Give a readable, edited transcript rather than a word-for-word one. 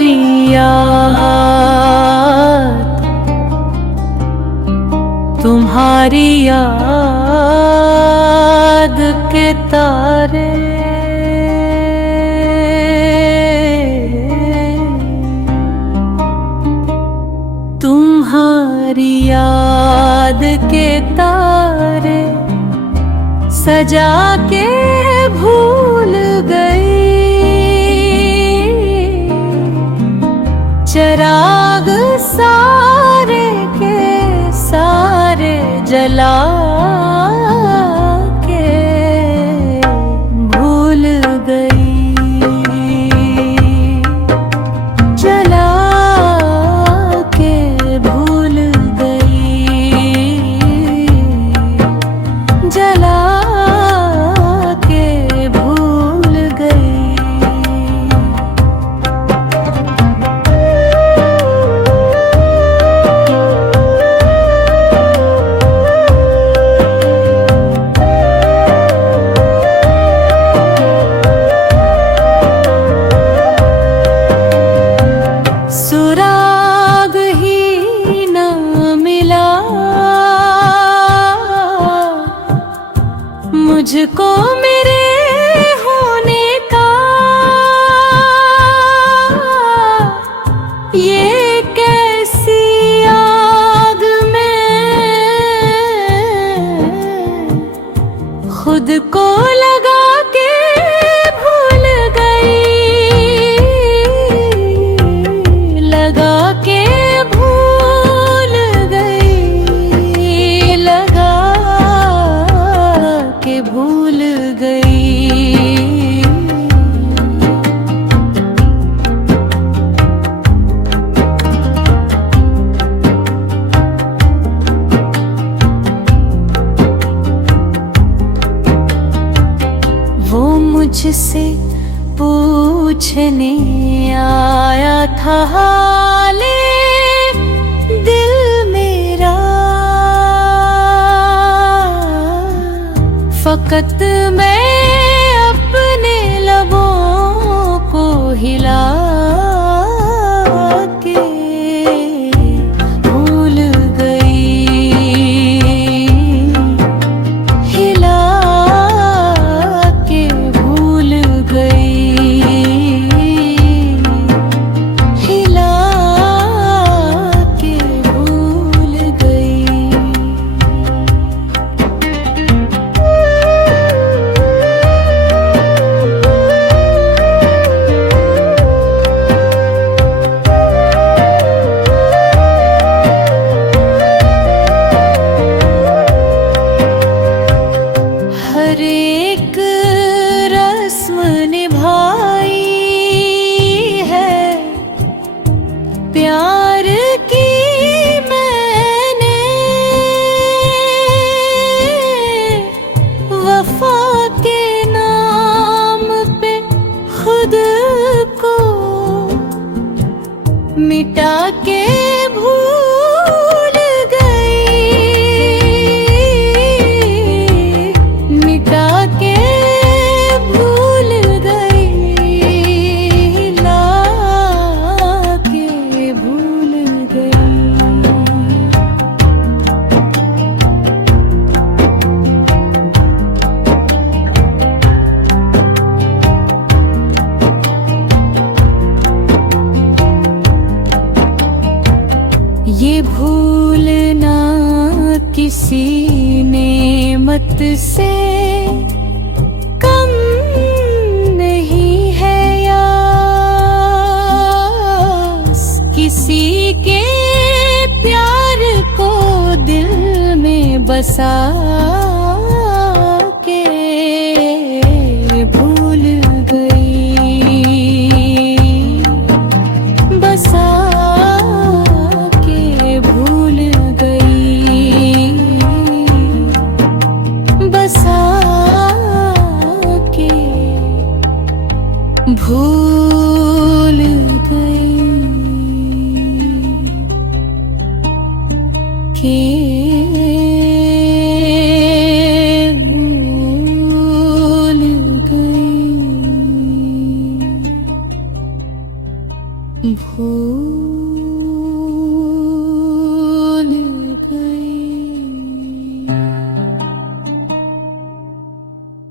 तुम्हारी याद, तुम्हारी याद के तारे तुम्हारी याद के तारे सजा के भूल गई, चराग सारे के सारे जला के भूल गई, जला के भूल गई, जला के भूल गई। सुराग ही न मिला मुझको मेरे होने का, ये कैसी आग में खुद को लगा के भूल गई, लगा के भूल गई, लगा के भूल गई। वो मुझसे पूछने आया था हाले दिल मेरा, फकत मैं अपने लबों को हिला के भूल गई, हिला के भूल गई, हिला के भूल गई। हर एक रस्म निभाई है प्यार की मैंने, वफा के नाम पे खुद को मिटा के भूल गई, मिटा के भूल गई, ला के भूल गई। ये भूलना किसी नेमत से कम नहीं है यास, किसी के प्यार को दिल में बसा के भूल गई, बसा के भूल गई, बसा के भूल गई, के भूल गई। भूल